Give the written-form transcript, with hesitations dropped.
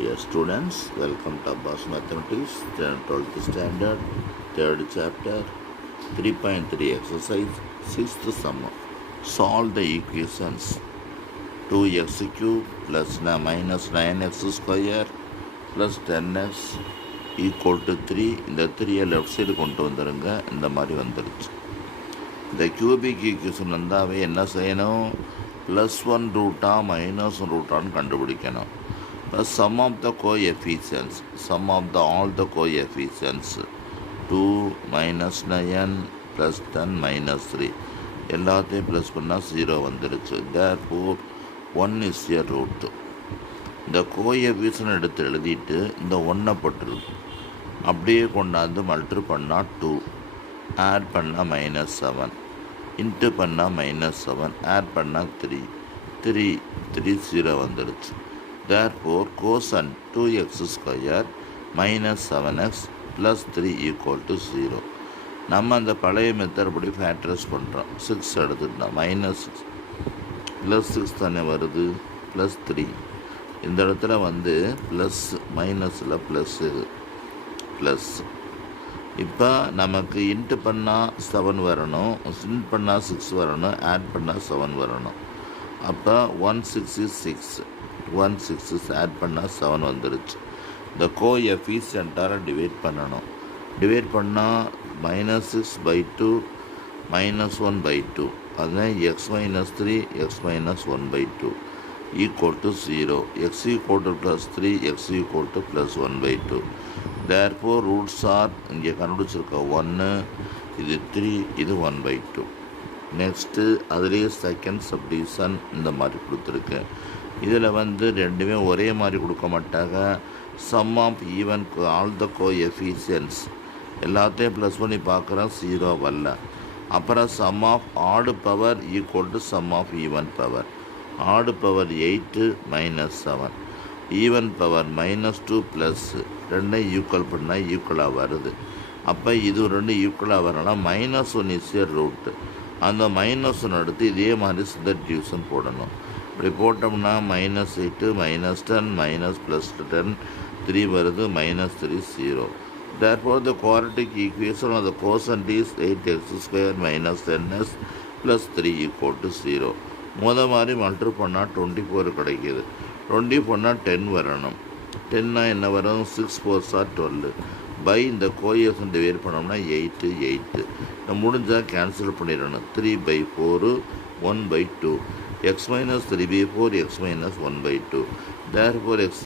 Dear students, welcome to Abbas Mathematics, 12th standard, 3rd chapter, 3.3 exercise, 6th sum. Solve the equations 2x cube plus minus 9x square plus 10x equal to 3. இந்த 3 left side கொண்டு வந்துடுங்க. இந்த மாதிரி வந்துடுச்சு. இந்த cubic equation வந்தாவே என்ன செய்யணும்? +1 ரூட்டா -1 ரூட்டான்னு கண்டுபிடிக்கணும். Sum of the coefficients, all the coefficients 2 minus 9 plus 10 minus 3 எல்லாத்தையும் ப்ளஸ் பண்ணால் 0 வந்துடுச்சு. therefore 1 is a root. இந்த கோஎஃபிஷியன்ட் எடுத்து எழுதிட்டு இந்த 1 போட்டுருக்கு, அப்படியே கொண்டாந்து மல்ட்ரு பண்ணால் 2, ஆட் பண்ணால் -7, இன்ட்டு பண்ணால் -7, ஆட் பண்ணால் 3 0 வந்துடுச்சு. Therefore, cosine 2x square minus 7x plus 3 equal to 0. நம்ம அந்த பழைய மெத்தட் படி ஃபேக்டரைஸ் பண்ணுறோம். 6 எடுத்துட்டோம், -6 ப்ளஸ் 6 தானே வருது, ப்ளஸ் 3. இந்த இடத்துல வந்து ப்ளஸ் மைனஸில் ப்ளஸ்ஸு ப்ளஸ். இப்போ நமக்கு இன்ட்டு பண்ணால் 7 வரணும், இன்ட் பண்ணால் 6 வரணும், ஆட் பண்ணால் 7 வரணும். அப்போ 1 6 is 6, 1 6 ஆட் பண்ணால் 7 வந்துடுச்சு. இந்த கோஎஃபிஷியன்ட்டால் டிவைட் பண்ணணும். டிவைட் பண்ணால் -6/2 -1/2, அதுதான் x - 3 x - 1/2 equal to 0. x equal to +3, x equal to +1/2. therefore roots R இங்கே கண்டுபிடிச்சிருக்க 1, இது 3, இது 1/2. நெக்ஸ்ட்டு அதுலேயே செகண்ட் சப்டிவிஷன் இந்த மாதிரி கொடுத்துருக்கேன். இதில் வந்து ரெண்டுமே ஒரே மாதிரி கொடுக்க மாட்டாங்க. Sum of even all the coefficients எல்லாத்தையும் ப்ளஸ் பண்ணி பார்க்குறோம், 0 வரல. அப்புறம் sum of odd power equal to sum of even power. Odd power 8 -7, even power -2 plus, ரெண்டையும் ஈக்குவல் பண்ணால் ஈக்குவலாக வருது. அப்போ இது ரெண்டு ஈக்குவலாக வரலாம். -1 இஸ் எ ரூட். அந்த -1 எடுத்து இதே மாதிரி சப்ஸ்டிடியூஷன் போடணும். இப்படி போட்டோம்னா -8 -10 +10 3 வருது, -3 0. therefore the quadratic equation of the quotient is 8x square minus 10x plus 3 equal to 0. மாதிரி மல்ட்ரு பண்ணால் 24 கிடைக்கிது. 20 பண்ணால் 10 வரணும். 10 என்ன வரும்? 6 4s are 12. பை இந்த கோஎஃபிஷியன்ட் டிவைட் பண்ணோம்னா 8 முடிஞ்சால் கேன்சல் பண்ணிடணும். 3/4 1/2, x - 3/4 x - 1/2. therefore x